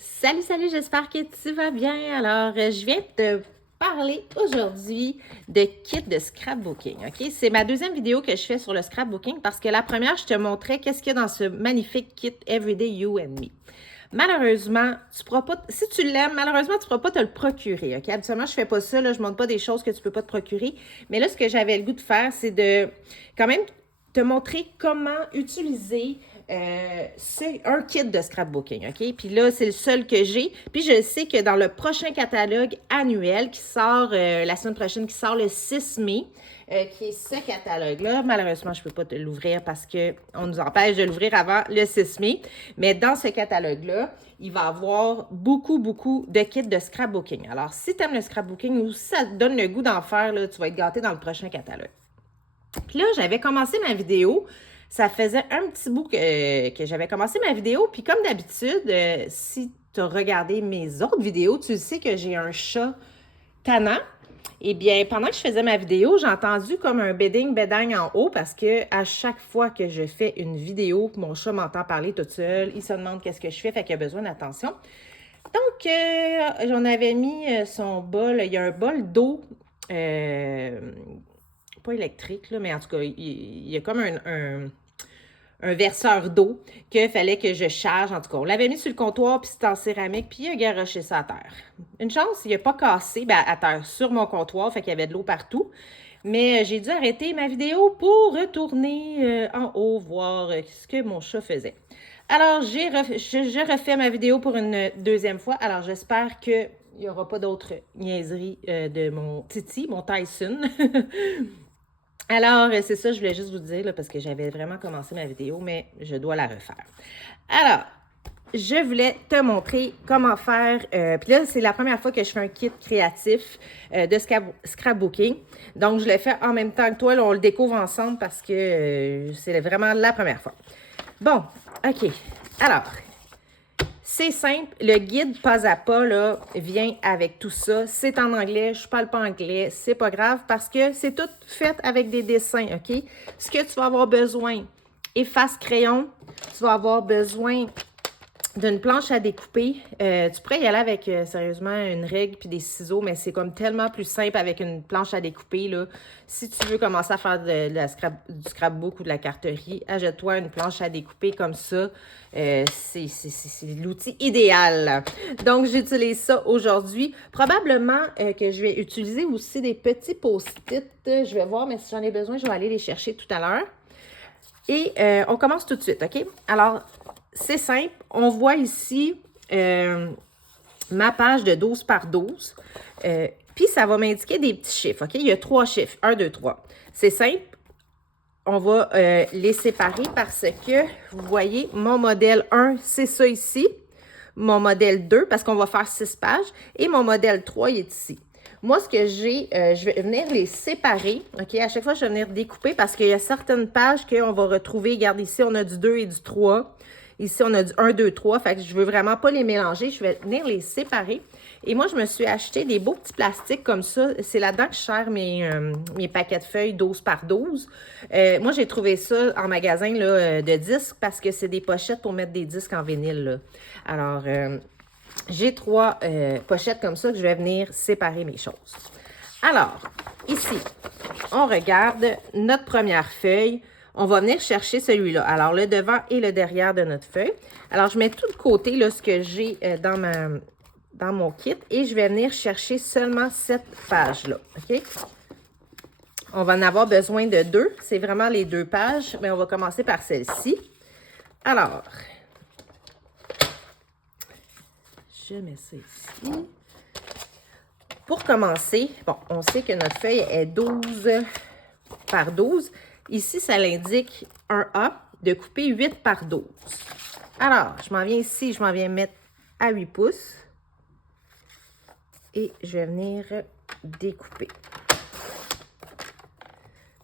Salut, salut, j'espère que tu vas bien. Alors, je viens te parler aujourd'hui de kit de scrapbooking, OK? C'est ma deuxième vidéo que je fais sur le scrapbooking parce que la première, je te montrais qu'est-ce qu'il y a dans ce magnifique kit Everyday You and Me. Malheureusement, tu pourras pas, si tu l'aimes, malheureusement, tu ne pourras pas te le procurer, OK? Habituellement, je ne fais pas ça, là, je ne montre pas des choses que tu ne peux pas te procurer. Mais là, ce que j'avais le goût de faire, c'est de quand même te montrer comment utiliser c'est un kit de scrapbooking, OK? Puis là, c'est le seul que j'ai. Puis je sais que dans le prochain catalogue annuel qui sort la semaine prochaine, qui sort le 6 mai, qui est ce catalogue-là. Malheureusement, je ne peux pas te l'ouvrir parce qu'on nous empêche de l'ouvrir avant le 6 mai. Mais dans ce catalogue-là, il va y avoir beaucoup de kits de scrapbooking. Alors, si tu aimes le scrapbooking ou si ça te donne le goût d'en faire, là, tu vas être gâté dans le prochain catalogue. Puis là, j'avais commencé ma vidéo. Ça faisait un petit bout que j'avais commencé ma vidéo. Puis comme d'habitude, si tu as regardé mes autres vidéos, tu sais que j'ai un chat tannant. Eh bien, pendant que je faisais ma vidéo, j'ai entendu comme un béding en haut parce que à chaque fois que je fais une vidéo, mon chat m'entend parler toute seule, il se demande qu'est-ce que je fais, fait qu'il a besoin d'attention. Donc, j'en avais mis son bol. Il y a un bol d'eau pas électrique, là, mais en tout cas, il y a comme un verseur d'eau qu'il fallait que je charge. En tout cas, on l'avait mis sur le comptoir, puis c'était en céramique, puis il a garoché ça à terre. Une chance, il n'a pas cassé à terre sur mon comptoir, fait qu'il y avait de l'eau partout. Mais j'ai dû arrêter ma vidéo pour retourner en haut, voir ce que mon chat faisait. Alors, je refais ma vidéo pour une deuxième fois. Alors, j'espère qu'il n'y aura pas d'autres niaiseries de mon Titi, mon Tyson. Alors, c'est ça, je voulais juste vous dire, là, parce que j'avais vraiment commencé ma vidéo, mais je dois la refaire. Alors, je voulais te montrer comment faire. Puis là, c'est la première fois que je fais un kit créatif de scrapbooking. Donc, je le fais en même temps que toi. Là, on le découvre ensemble parce que c'est vraiment la première fois. Bon, OK. Alors, c'est simple, le guide pas à pas là, vient avec tout ça. C'est en anglais, je parle pas anglais, c'est pas grave parce que c'est tout fait avec des dessins, OK? Ce que tu vas avoir besoin, efface crayon, tu vas avoir besoin d'une planche à découper. Tu pourrais y aller avec, sérieusement, une règle puis des ciseaux, mais c'est comme tellement plus simple avec une planche à découper, là. Si tu veux commencer à faire du scrapbook ou de la carterie, achète-toi une planche à découper comme ça. C'est l'outil idéal. Donc, j'utilise ça aujourd'hui. Probablement que je vais utiliser aussi des petits post-it. Je vais voir, mais si j'en ai besoin, je vais aller les chercher tout à l'heure. Et on commence tout de suite, OK? Alors, c'est simple. On voit ici ma page de 12 par 12. Puis, ça va m'indiquer des petits chiffres, OK? Il y a 3 chiffres. 1, 2, 3. C'est simple. On va les séparer parce que, vous voyez, mon modèle 1, c'est ça ici. Mon modèle 2, parce qu'on va faire 6 pages. Et mon modèle 3, il est ici. Moi, ce que j'ai, je vais venir les séparer, OK? À chaque fois, je vais venir découper parce qu'il y a certaines pages qu'on va retrouver. Regarde, ici, on a du 2 et du 3. Ici, on a du 1, 2, 3. Fait que je veux vraiment pas les mélanger. Je vais venir les séparer. Et moi, je me suis acheté des beaux petits plastiques comme ça. C'est là-dedans que je sers mes paquets de feuilles 12 par 12. Moi, j'ai trouvé ça en magasin là, de disques parce que c'est des pochettes pour mettre des disques en vinyle. Là. Alors, j'ai 3 pochettes comme ça que je vais venir séparer mes choses. Alors, ici, on regarde notre première feuille. On va venir chercher celui-là. Alors, le devant et le derrière de notre feuille. Alors, je mets tout de côté là, ce que j'ai dans mon kit et je vais venir chercher seulement cette page-là. OK? On va en avoir besoin de 2. C'est vraiment les 2 pages, mais on va commencer par celle-ci. Alors, je mets ça ici. Pour commencer, bon, on sait que notre feuille est 12 par 12. Ici, ça l'indique un A de couper 8 par 12. Alors, je m'en viens ici, je m'en viens mettre à 8 pouces. Et je vais venir découper.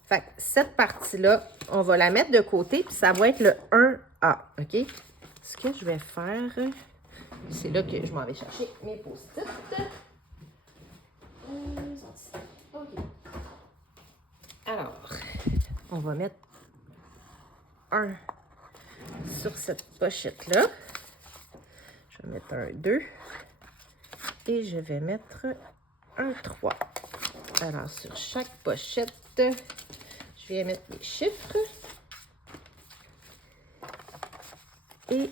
Fait que cette partie-là, on va la mettre de côté, puis ça va être le 1A, OK? Ce que je vais faire, c'est là que je m'en vais chercher mes post-it. OK. Alors, on va mettre un sur cette pochette-là. Je vais mettre un 2. Et je vais mettre un 3. Alors, sur chaque pochette, je vais mettre les chiffres. Et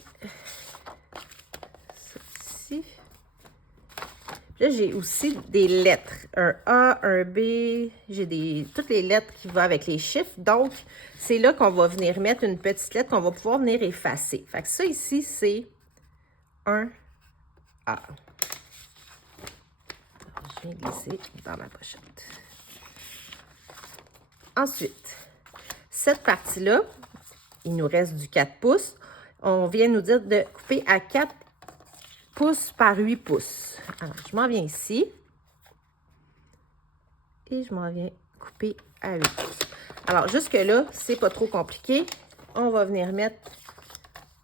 ça ici. Là, j'ai aussi des lettres. Un A, un B. J'ai toutes les lettres qui vont avec les chiffres. Donc, c'est là qu'on va venir mettre une petite lettre qu'on va pouvoir venir effacer. Fait que ça ici, c'est un A. Alors, je viens glisser dans ma pochette. Ensuite, cette partie-là, il nous reste du 4 pouces. On vient nous dire de couper à 4 pouces par 8 pouces. Alors, je m'en viens ici. Et je m'en viens couper à 8 pouces. Alors, jusque-là, c'est pas trop compliqué. On va venir mettre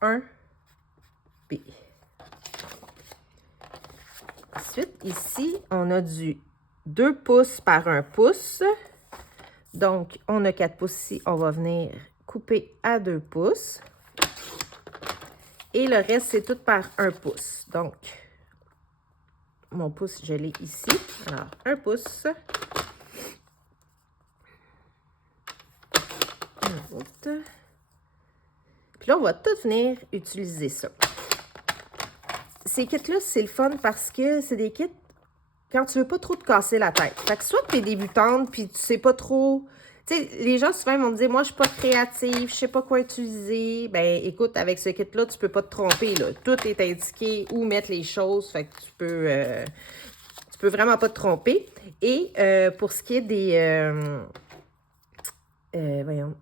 un B. Ensuite, ici, on a du 2 pouces par 1 pouce. Donc, on a 4 pouces ici. On va venir couper à 2 pouces. Et le reste, c'est tout par 1 pouce. Donc, mon pouce, je l'ai ici. Alors, 1 pouce. Un autre. Puis là, on va tout venir utiliser ça. Ces kits-là, c'est le fun parce que c'est des kits quand tu veux pas trop te casser la tête. Fait que soit tu es débutante puis tu sais pas trop... Tu sais, les gens souvent vont me dire, moi, je suis pas créative, je sais pas quoi utiliser. Ben, écoute, avec ce kit-là, tu peux pas te tromper, là. Tout est indiqué où mettre les choses, fait que tu peux vraiment pas te tromper. Et pour ce qui est des... voyons,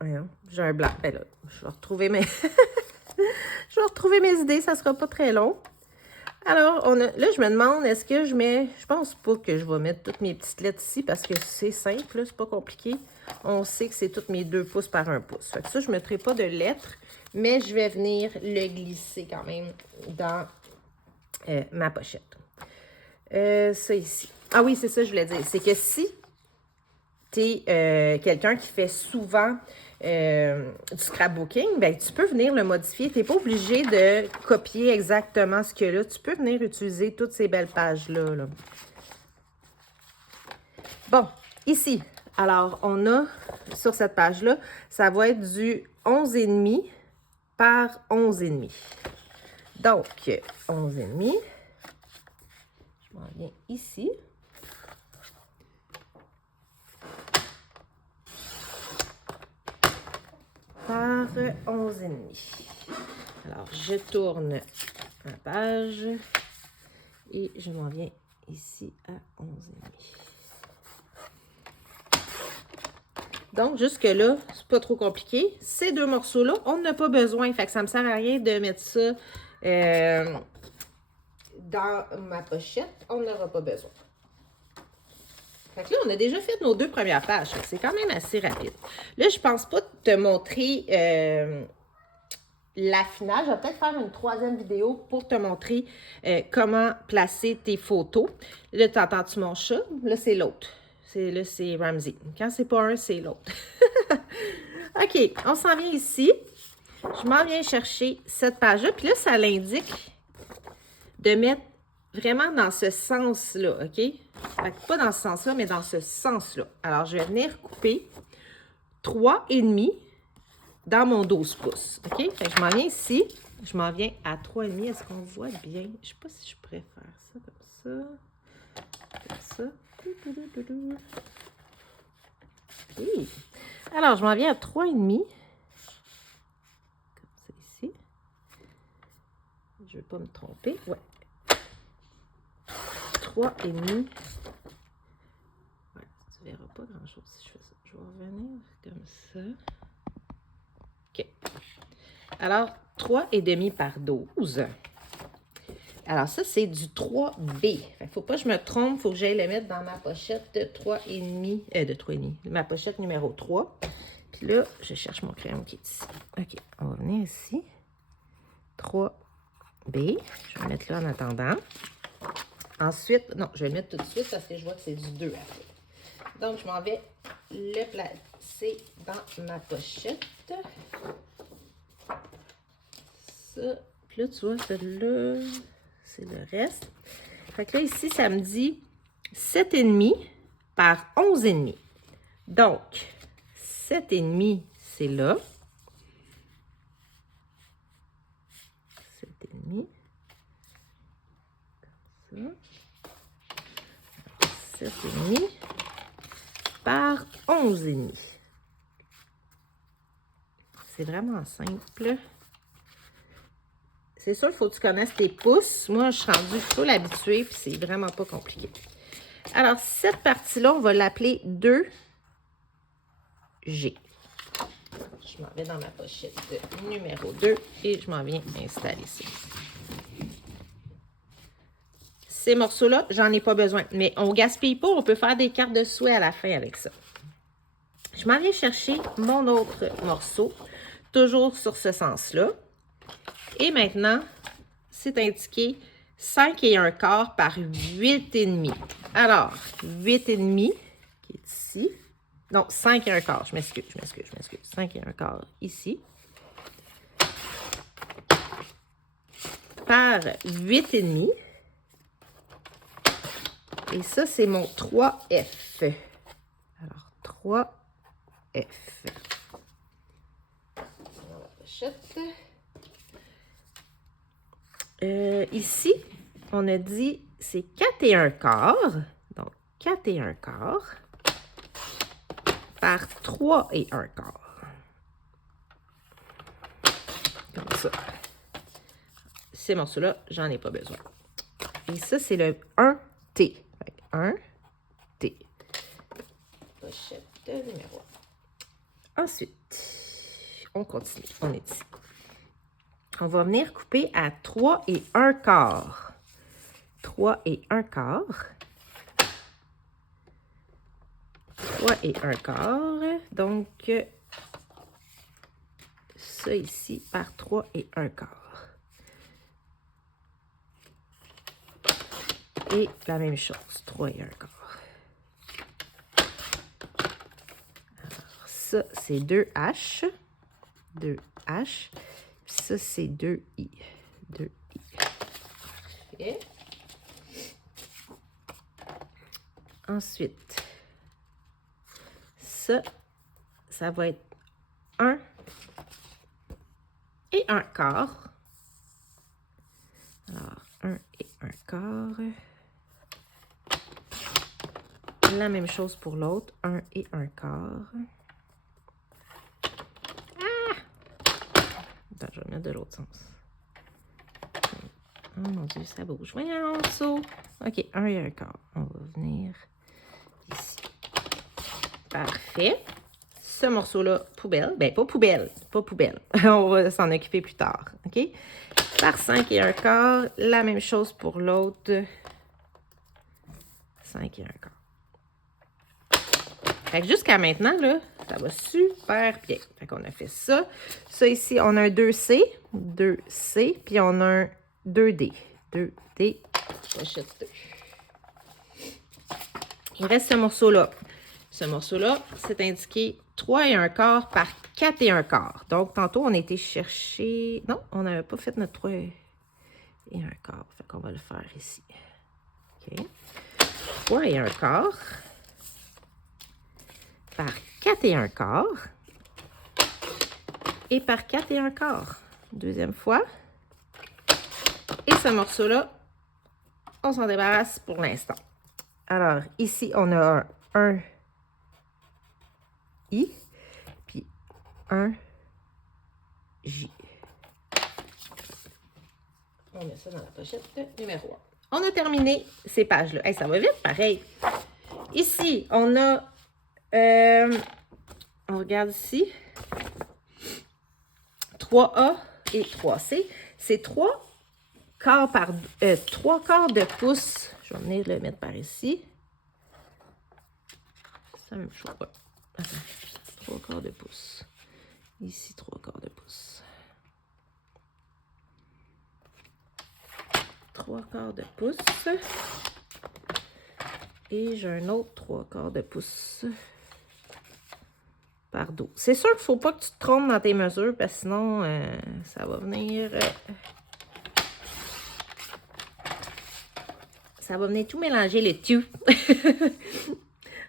voyons, j'ai un blanc. Ben là, je vais retrouver mes... je vais retrouver mes idées, ça sera pas très long. Alors, là, je me demande, est-ce que je mets... Je pense pas que je vais mettre toutes mes petites lettres ici parce que c'est simple, c'est pas compliqué. On sait que c'est toutes mes 2 pouces par 1 pouce. Fait que ça, je ne mettrai pas de lettres, mais je vais venir le glisser quand même dans ma pochette. Ça ici. Ah oui, c'est ça que je voulais dire. C'est que si tu es quelqu'un qui fait souvent du scrapbooking, ben, tu peux venir le modifier. Tu n'es pas obligé de copier exactement ce qu'il y a là. Tu peux venir utiliser toutes ces belles pages-là. Là. Bon, ici, alors, on a sur cette page-là, ça va être du 11,5 par 11,5. Donc, 11,5. Je m'en viens ici. Par 11,5. Alors, je tourne ma page et je m'en viens ici à 11,5. Donc, jusque-là, c'est pas trop compliqué. Ces 2 morceaux-là, on n'a pas besoin. Fait que ça me sert à rien de mettre ça dans ma pochette. On n'aura pas besoin. Fait que là, on a déjà fait nos 2 premières pages. C'est quand même assez rapide. Là, je pense pas te montrer l'affinage. Je vais peut-être faire une 3e vidéo pour te montrer comment placer tes photos. Là, t'entends-tu mon chat? Là, c'est l'autre. Là, c'est Ramsey. Quand c'est pas un, c'est l'autre. OK, on s'en vient ici. Je m'en viens chercher cette page-là. Puis là, ça l'indique de mettre vraiment dans ce sens-là, OK? Fait que pas dans ce sens-là, mais dans ce sens-là. Alors, je vais venir couper 3,5 dans mon 12 pouces, OK? Fait que je m'en viens ici. Je m'en viens à 3,5. Est-ce qu'on voit bien? Je sais pas si je pourrais faire ça comme ça. Comme ça. Oui. Alors, je m'en viens à 3,5. Comme ça ici. Je ne veux pas me tromper. Ouais. 3,5. Ouais, tu ne verras pas grand-chose si je fais ça. Je vais revenir comme ça. OK. Alors, 3,5 par 12. Alors, ça, c'est du 3B. Il ne faut pas que je me trompe. Il faut que j'aille le mettre dans ma pochette de 3,5. De 3,5. Ma pochette numéro 3. Puis là, je cherche mon crayon qui est ici. OK. On va venir ici. 3B. Je vais le mettre là en attendant. Ensuite, non, je vais le mettre tout de suite parce que je vois que c'est du 2 après. Donc, je m'en vais le placer dans ma pochette. ça. Puis là, tu vois, celui-là, c'est le reste. Fait que là, ici, ça me dit 7,5 par 11,5. Donc, 7,5, c'est là. 7,5. Comme ça. 7,5 par 11,5. C'est vraiment simple. C'est sûr, il faut que tu connaisses tes pouces. Moi, je suis rendue full habituée, puis c'est vraiment pas compliqué. Alors, cette partie-là, on va l'appeler 2G. Je m'en vais dans ma pochette de numéro 2 et je m'en viens installer ça. Ces morceaux-là, j'en ai pas besoin. Mais on ne gaspille pas, on peut faire des cartes de souhait à la fin avec ça. Je m'en viens chercher mon autre morceau, toujours sur ce sens-là. Et maintenant, c'est indiqué 5 et 1 quart par 8,5. Alors, 8,5 qui est ici. Non, 5 et 1 quart, je m'excuse. 5 et 1 quart ici. Par 8,5. Et ça, c'est mon 3F. Alors, 3F. On la pochette. Ici, on a dit c'est 4 et 1 quart. Donc, 4 et 1 quart par 3 et 1 quart. Comme ça. Ces morceaux-là, j'en ai pas besoin. Et ça, c'est le 1T. 1T. Pochette numéro 1. Ensuite, on continue. On est ici. On va venir couper à 3 et 1 quart. 3 et 1 quart. 3 et 1 quart. Donc, ça ici par 3 et 1 quart. Et la même chose, 3 et 1 quart. Alors, ça, c'est 2H. 2H. Ça, c'est 2I. 2I. Parfait. Ensuite, ça va être 1 et 1 quart. Alors, 1 et 1 quart. La même chose pour l'autre, 1 et 1 quart. Attends, je vais mettre de l'autre sens. Oh mon Dieu, ça bouge. Voyons, saut. OK, 1 et 1 quart. On va venir ici. Parfait. Ce morceau-là, poubelle. Ben, pas poubelle. Pas poubelle. On va s'en occuper plus tard. OK? Par 5 et 1 quart. La même chose pour l'autre. 5 et 1 quart. Fait que jusqu'à maintenant, là, ça va super bien. Fait qu'on a fait ça. Ça ici, on a un 2C. 2C. Puis on a un 2D. 2D. Pochette 2. Il reste ce morceau-là. Ce morceau-là, c'est indiqué 3 et 1 quart par 4 et 1 quart. Donc, tantôt, on a été chercher... Non, on n'avait pas fait notre 3 et 1 quart. Fait qu'on va le faire ici. OK. 3 et 1 quart par 4 et 1 quart et par 4 et 1 quart. Deuxième fois. Et ce morceau-là, on s'en débarrasse pour l'instant. Alors, ici, on a un I, puis un J. On met ça dans la pochette numéro 1. On a terminé ces pages-là. Hey, ça va vite, pareil. Ici, on a... on regarde ici. 3A et 3C. C'est 3 quarts de pouce. Je vais venir le mettre par ici. C'est la même chose. Ouais. Attends. 3 quarts de pouce. Ici, 3 quarts de pouce. 3 quarts de pouce. Et j'ai un autre 3 quarts de pouce. par 12. C'est sûr qu'il ne faut pas que tu te trompes dans tes mesures, parce que sinon, ça va venir... ça va venir tout mélanger le tout.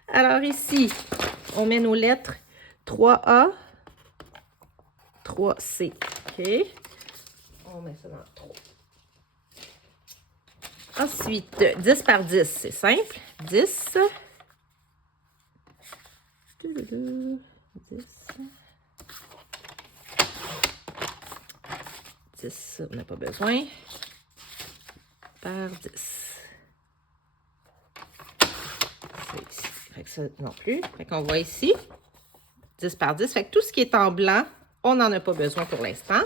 Alors ici, on met nos lettres 3A, 3C. OK? On met ça dans le 3. Ensuite, 10 par 10, c'est simple. 10. 10. 10, on n'a pas besoin. Par 10. C'est ici. Fait que ça non plus. Fait qu'on voit ici. 10 par 10. Fait que tout ce qui est en blanc, on n'en a pas besoin pour l'instant.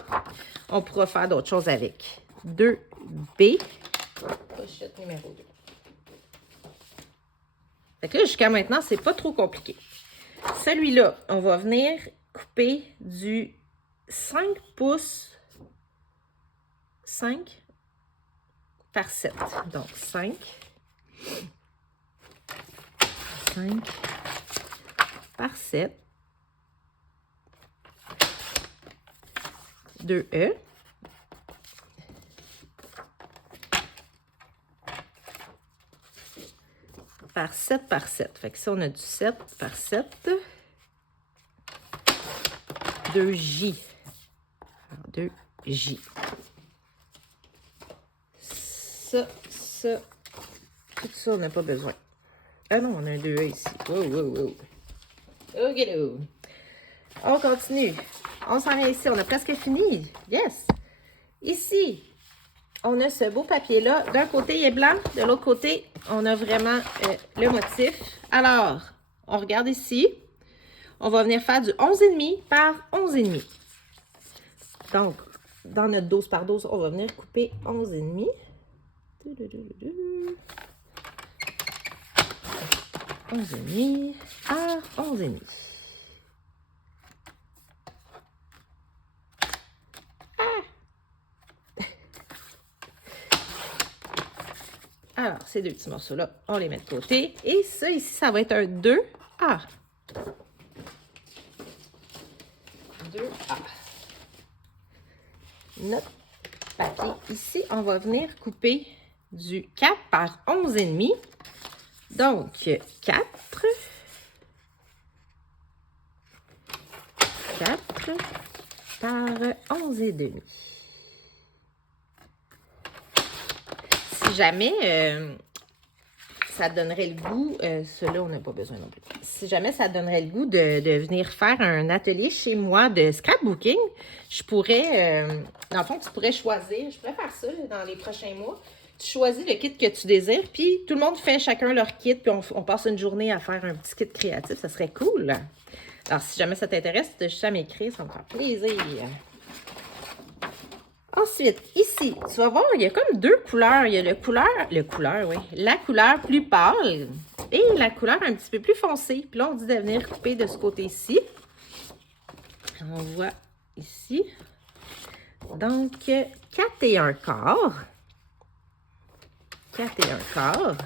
On pourra faire d'autres choses avec. 2B. Pochette numéro 2. Fait que là, jusqu'à maintenant, c'est pas trop compliqué. Celui-là, on va venir couper du 5 pouces 5 par 7. Donc, 5 par 7. 2E. Par 7 par 7. Fait que ça, on a du 7 par 7. 2J. Alors, 2J. Ça, tout ça, on n'a pas besoin. Ah non, on a un 2E ici. Wow. OK, on continue. On s'en vient ici. On a presque fini. Yes. Ici, on a ce beau papier-là. D'un côté, il est blanc. De l'autre côté, on a vraiment le motif. Alors, on regarde ici. On va venir faire du 11,5 par 11,5. Donc, dans notre 12 par 12, on va venir couper 11,5. 11,5 par 11,5. Alors, ces deux petits morceaux-là, on les met de côté. Et ça, ici, ça va être un 2A. 2A. Notre papier ici, on va venir couper du 4 par 11,5. Donc, 4 par 11,5. Si jamais ça donnerait le goût, ceux-là, on n'a pas besoin non plus. Si jamais ça donnerait le goût de venir faire un atelier chez moi de scrapbooking, je pourrais, dans le fond, tu pourrais choisir, je pourrais faire ça dans les prochains mois. Tu choisis le kit que tu désires, puis tout le monde fait chacun leur kit, puis on passe une journée à faire un petit kit créatif, ça serait cool. Alors, si jamais ça t'intéresse, tu as juste à m'écrire, ça me fera plaisir. Ensuite, ici, tu vas voir, il y a comme deux couleurs. Il y a la couleur plus pâle et la couleur un petit peu plus foncée. Puis là, on dit de venir couper de ce côté-ci. On voit ici. Donc, 4 et 1 quart. 4 et 1 quart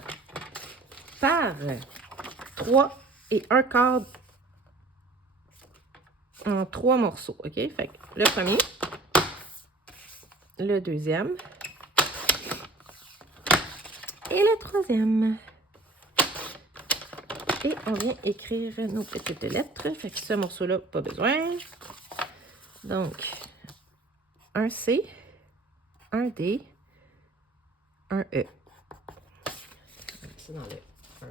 par 3 et 1 quart en 3 morceaux. OK? Fait que le premier. Le deuxième et le troisième. Et on vient écrire nos petites lettres. Fait que ce morceau-là, pas besoin. Donc, un C, un D, un E. On met ça dans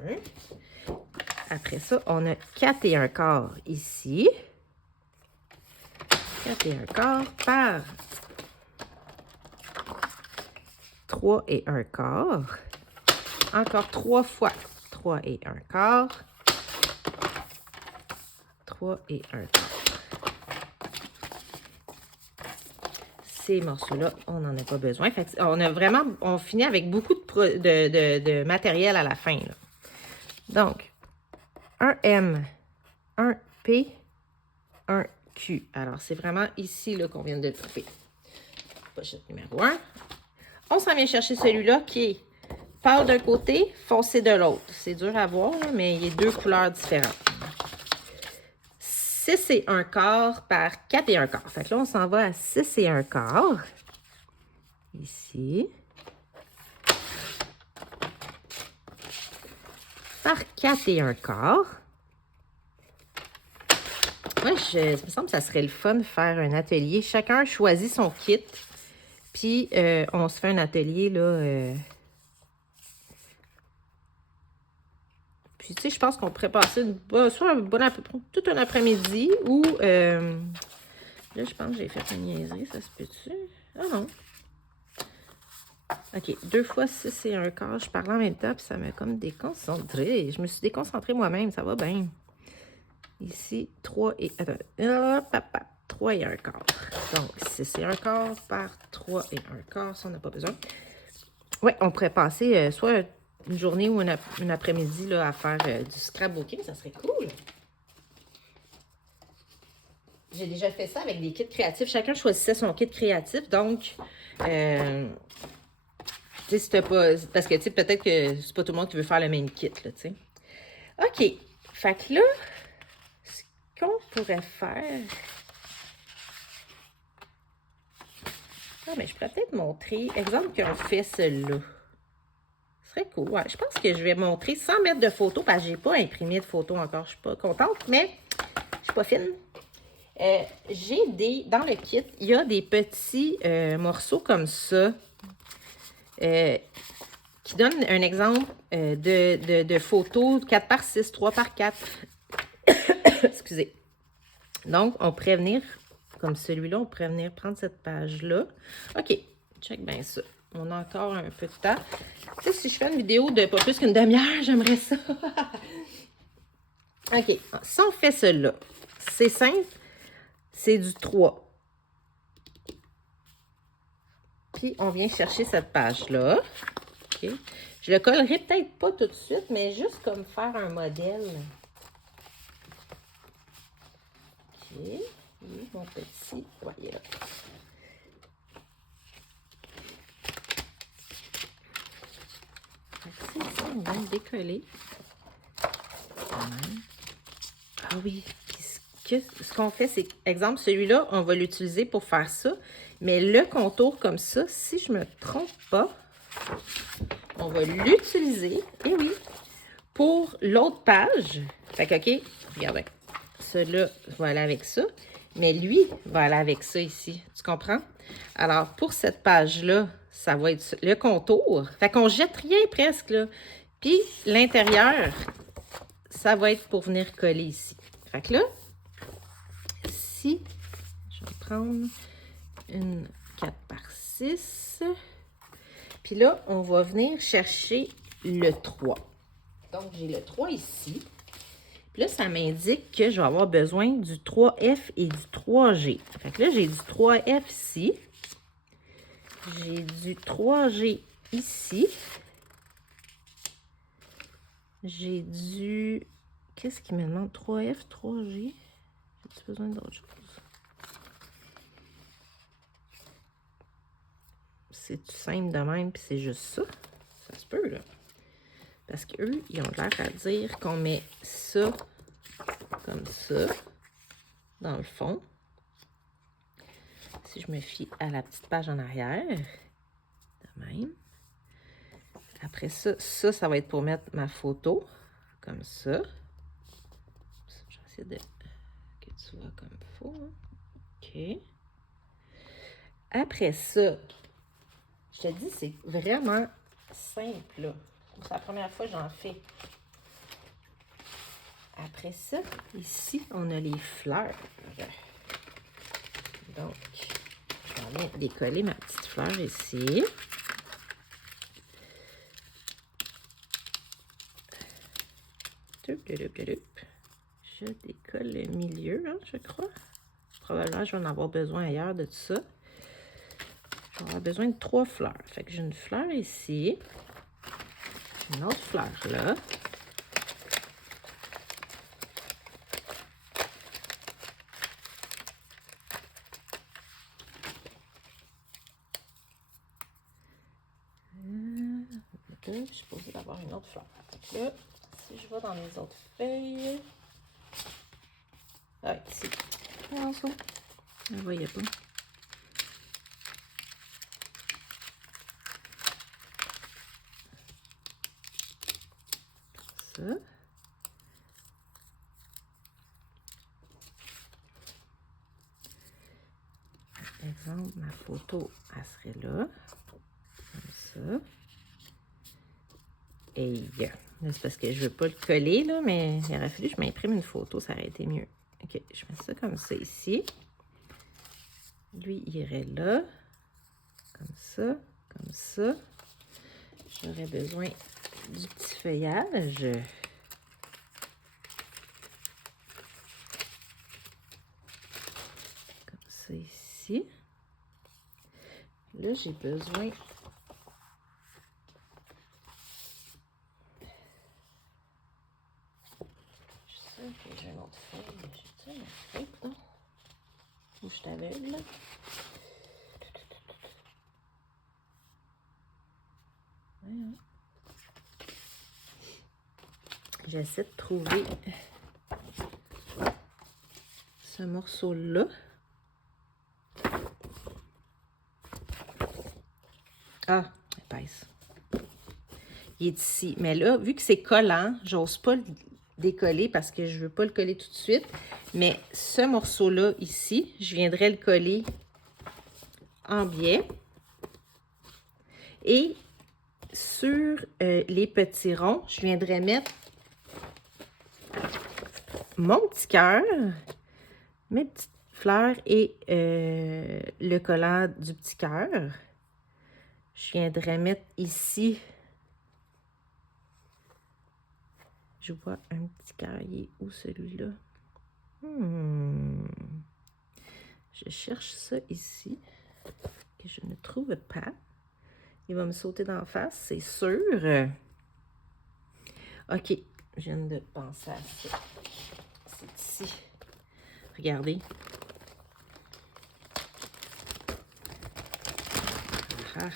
le 1. Après ça, on a 4 et 1 quart ici. 4 et 1 quart par 3 et 1 quart. Encore 3 fois 3 et 1 quart. 3 et 1 quart. Ces morceaux-là, on n'en a pas besoin. Fait que on finit avec beaucoup de matériel à la fin, là. Donc, un M, un P, un Q. Alors, c'est vraiment ici qu'on vient de couper. Pochette numéro 1. On s'en vient chercher celui-là qui est pâle d'un côté, foncé de l'autre. C'est dur à voir, là, mais il y a deux couleurs différentes. 6 et 1 quart par 4 et 1 quart. Fait que là, on s'en va à 6 et 1 quart. Ici. Par 4 et 1 quart. Moi, ça me semble que ça serait le fun de faire un atelier. Chacun choisit son kit. Puis, on se fait un atelier, là. Puis, tu sais, je pense qu'on pourrait passer soit tout un après-midi ou... là, je pense que j'ai fait une niaiserie. Ça se peut-tu? Ah non. OK. 2 fois 6 et 1 quart. Je parlais en même temps, puis ça m'a comme déconcentré. Je me suis déconcentrée moi-même. Ça va bien. Ici, 3 et... Attends. 3 et 1 quart. Donc, 6 et 1 quart par 3 et 1 quart. Ça, on n'a pas besoin. Oui, on pourrait passer soit une journée ou une après-midi là, à faire du scrapbooking. Ça serait cool. J'ai déjà fait ça avec des kits créatifs. Chacun choisissait son kit créatif. Donc, tu sais, c'était pas... Parce que, tu sais, peut-être que c'est pas tout le monde qui veut faire le même kit, là, tu sais. OK. Fait que là, ce qu'on pourrait faire... Ah, mais je pourrais peut-être montrer... Exemple qu'on fait celui-là. Ce serait cool. Ouais, je pense que je vais montrer sans mettre de photos parce que j'ai pas imprimé de photos encore. Je suis pas contente, mais je suis pas fine. J'ai dans le kit, il y a des petits morceaux comme ça qui donnent un exemple de photos 4 par 6, 3 par 4. Excusez. Donc, on pourrait venir, comme celui-là, on pourrait venir prendre cette page-là. OK, check bien ça. On a encore un peu de temps. Tu sais, si je fais une vidéo de pas plus qu'une demi-heure, j'aimerais ça. OK, si on fait cela, c'est simple, c'est du 3. Puis, on vient chercher cette page-là. OK. Je le collerai peut-être pas tout de suite, mais juste comme faire un modèle. OK. Et mon petit, voyez là. C'est ça, on va le décoller. Ah oui. Ce qu'on fait, c'est, exemple, celui-là, on va l'utiliser pour faire ça. Mais le contour comme ça, si je me trompe pas, on va l'utiliser, et oui, pour l'autre page. Fait que, OK, regardez. Celui-là va aller avec ça. Mais lui va aller avec ça ici. Tu comprends? Alors, pour cette page-là, ça va être le contour. Fait qu'on jette rien presque, là. Puis, l'intérieur, ça va être pour venir coller ici. Fait que là, si je vais prendre une 4 par 6. Puis là, on va venir chercher le 3. Donc, j'ai le 3 ici. Puis là, ça m'indique que je vais avoir besoin du 3F et du 3G. Fait que là, j'ai du 3F ici. J'ai du 3G ici. J'ai du... Qu'est-ce qui me demande? 3F, 3G? J'ai besoin d'autre chose? C'est tout simple de même, puis c'est juste ça. Ça se peut, là. Parce qu'eux, ils ont l'air à dire qu'on met ça comme ça, dans le fond. Si je me fie à la petite page en arrière, de même. Après ça, ça va être pour mettre ma photo, comme ça. Je vais essayer de... que tu vois comme il faut. Hein? OK. Après ça, je te dis, c'est vraiment simple, là. C'est la première fois que j'en fais. Après ça, ici, on a les fleurs. Donc, je vais décoller ma petite fleur ici. Je décolle le milieu, hein, je crois. Probablement, je vais en avoir besoin ailleurs de tout ça. Je vais avoir besoin de 3 fleurs. Fait que j'ai une fleur ici. Une autre fleur là. Je suis supposée d'avoir une autre fleur. Donc là, si je vais dans les autres feuilles, Ah, ici. Non, ça. Je ne voyais pas. Ça. Par exemple, ma photo, elle serait là. Comme ça. Et là, c'est parce que je ne veux pas le coller, là, mais il aurait fallu que je m'imprime une photo, ça aurait été mieux. OK, je mets ça comme ça ici. Lui, il irait là. Comme ça, comme ça. J'aurais besoin du petit feuillage. Comme ça ici. Là, j'ai besoin... J'ai une autre feuille. J'ai-tu une autre feuille, non? Ou je suis aveugle, là? Ouais. J'essaie de trouver ce morceau-là. Ah, épaisse. Il est ici. Mais là, vu que c'est collant, j'ose pas le décoller parce que je veux pas le coller tout de suite. Mais ce morceau-là, ici, je viendrai le coller en biais. Et sur les petits ronds, je viendrai mettre mon petit cœur, mes petites fleurs et le collant du petit cœur. Je viendrai mettre ici, je vois un petit cœur, il est où celui-là? Je cherche ça ici, que je ne trouve pas. Il va me sauter d'en face, c'est sûr. OK, je viens de penser à ça. C'est ici. Regardez. Ah,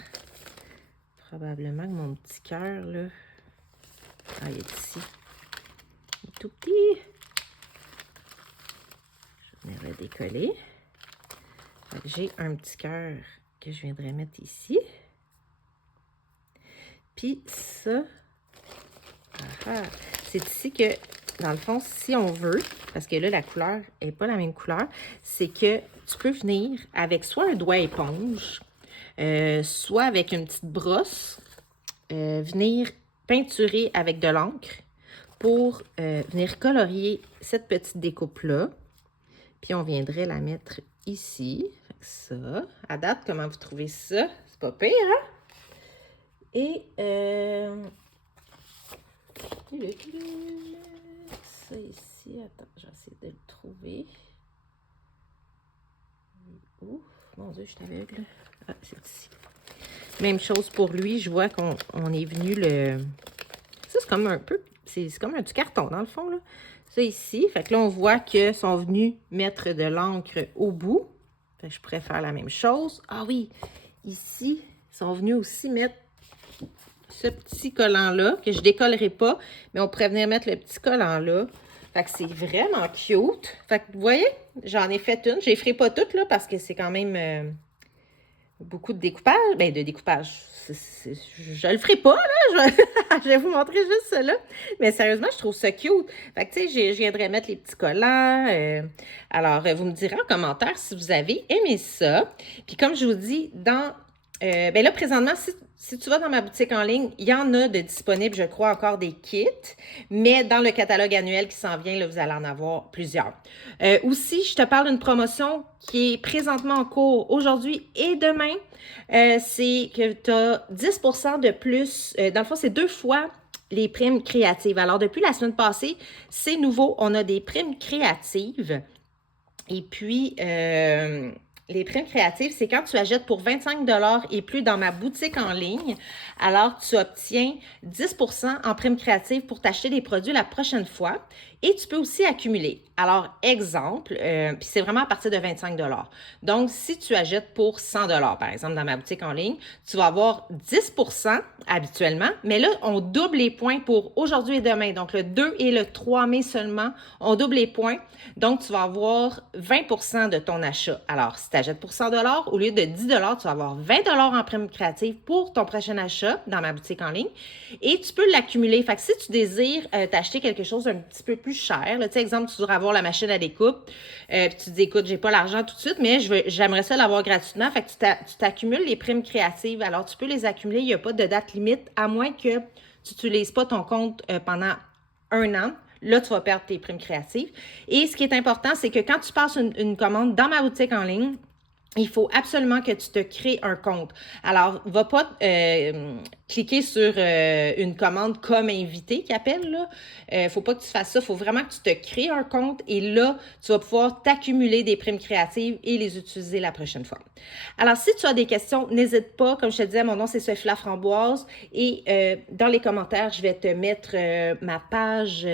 probablement que mon petit cœur, là... Ah, il est ici. Il est tout petit. Je vais le décoller. J'ai un petit cœur que je viendrai mettre ici. Puis ça... c'est ici que, dans le fond, si on veut, parce que là, la couleur n'est pas la même couleur, c'est que tu peux venir avec soit un doigt éponge, soit avec une petite brosse, venir peinturer avec de l'encre pour venir colorier cette petite découpe-là. Puis on viendrait la mettre ici. Fait que ça. À date, comment vous trouvez ça? C'est pas pire, hein? Et ça ici, attends, je vais essayer de le trouver. Ouf, mon Dieu, je suis aveugle. Ah, c'est ici. Même chose pour lui, je vois qu'on est venu le... Ça, c'est comme un peu... C'est comme du carton, dans le fond, là. Ça ici, fait que là, on voit qu'ils sont venus mettre de l'encre au bout. Fait que je pourrais faire la même chose. Ah oui, ici, ils sont venus aussi mettre ce petit collant-là, que je décollerai pas, mais on pourrait venir mettre le petit collant-là. Fait que c'est vraiment cute. Fait que vous voyez, j'en ai fait une. Je les ferai pas toutes, là, parce que c'est quand même beaucoup de découpage. Ben, de découpage. Je le ferai pas, là. Je vais vous montrer juste ça, là. Mais sérieusement, je trouve ça cute. Fait que, tu sais, je viendrai mettre les petits collants. Alors, vous me direz en commentaire si vous avez aimé ça. Puis, comme je vous dis, ben là, présentement, si tu vas dans ma boutique en ligne, il y en a de disponibles, je crois, encore des kits. Mais dans le catalogue annuel qui s'en vient, là, vous allez en avoir plusieurs. Aussi, je te parle d'une promotion qui est présentement en cours aujourd'hui et demain. C'est que tu as 10% de plus. Dans le fond, c'est 2 fois les primes créatives. Alors, depuis la semaine passée, c'est nouveau. On a des primes créatives. Et puis... les primes créatives, c'est quand tu achètes pour 25 $ et plus dans ma boutique en ligne, alors tu obtiens 10% en primes créatives pour t'acheter des produits la prochaine fois. Et tu peux aussi accumuler. Alors, exemple, puis c'est vraiment à partir de 25 $. Donc, si tu achètes pour 100 $, par exemple, dans ma boutique en ligne, tu vas avoir 10 % habituellement, mais là, on double les points pour aujourd'hui et demain. Donc, le 2 et le 3 mai seulement, on double les points. Donc, tu vas avoir 20 % de ton achat. Alors, si tu achètes pour 100 $, au lieu de 10 $, tu vas avoir 20 $ en prime créative pour ton prochain achat dans ma boutique en ligne. Et tu peux l'accumuler. Fait que si tu désires t'acheter quelque chose d'un petit peu plus cher, là, tu sais, exemple, tu voudrais avoir la machine à découpe, puis tu te dis, écoute, j'ai pas l'argent tout de suite, mais j'aimerais ça l'avoir gratuitement. Fait que tu t'accumules les primes créatives. Alors, tu peux les accumuler. Il n'y a pas de date limite, à moins que tu n'utilises pas ton compte pendant un an. Là, tu vas perdre tes primes créatives. Et ce qui est important, c'est que quand tu passes une commande dans ma boutique en ligne, il faut absolument que tu te crées un compte. Alors, va pas cliquer sur une commande comme invité qui appelle, là. Faut pas que tu fasses ça. Faut vraiment que tu te crées un compte et là, tu vas pouvoir t'accumuler des primes créatives et les utiliser la prochaine fois. Alors, si tu as des questions, n'hésite pas. Comme je te disais, mon nom, c'est Sophie Laframboise et dans les commentaires, je vais te mettre ma page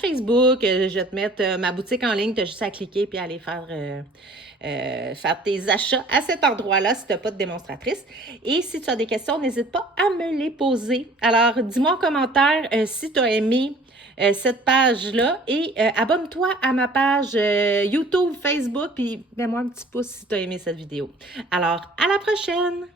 Facebook. Je vais te mettre ma boutique en ligne. Tu as juste à cliquer puis aller faire tes achats à cet endroit-là si tu n'as pas de démonstratrice. Et si tu as des questions, n'hésite pas à me les poser. Alors, dis-moi en commentaire si tu as aimé cette page-là et abonne-toi à ma page YouTube, Facebook, puis mets-moi un petit pouce si tu as aimé cette vidéo. Alors, à la prochaine!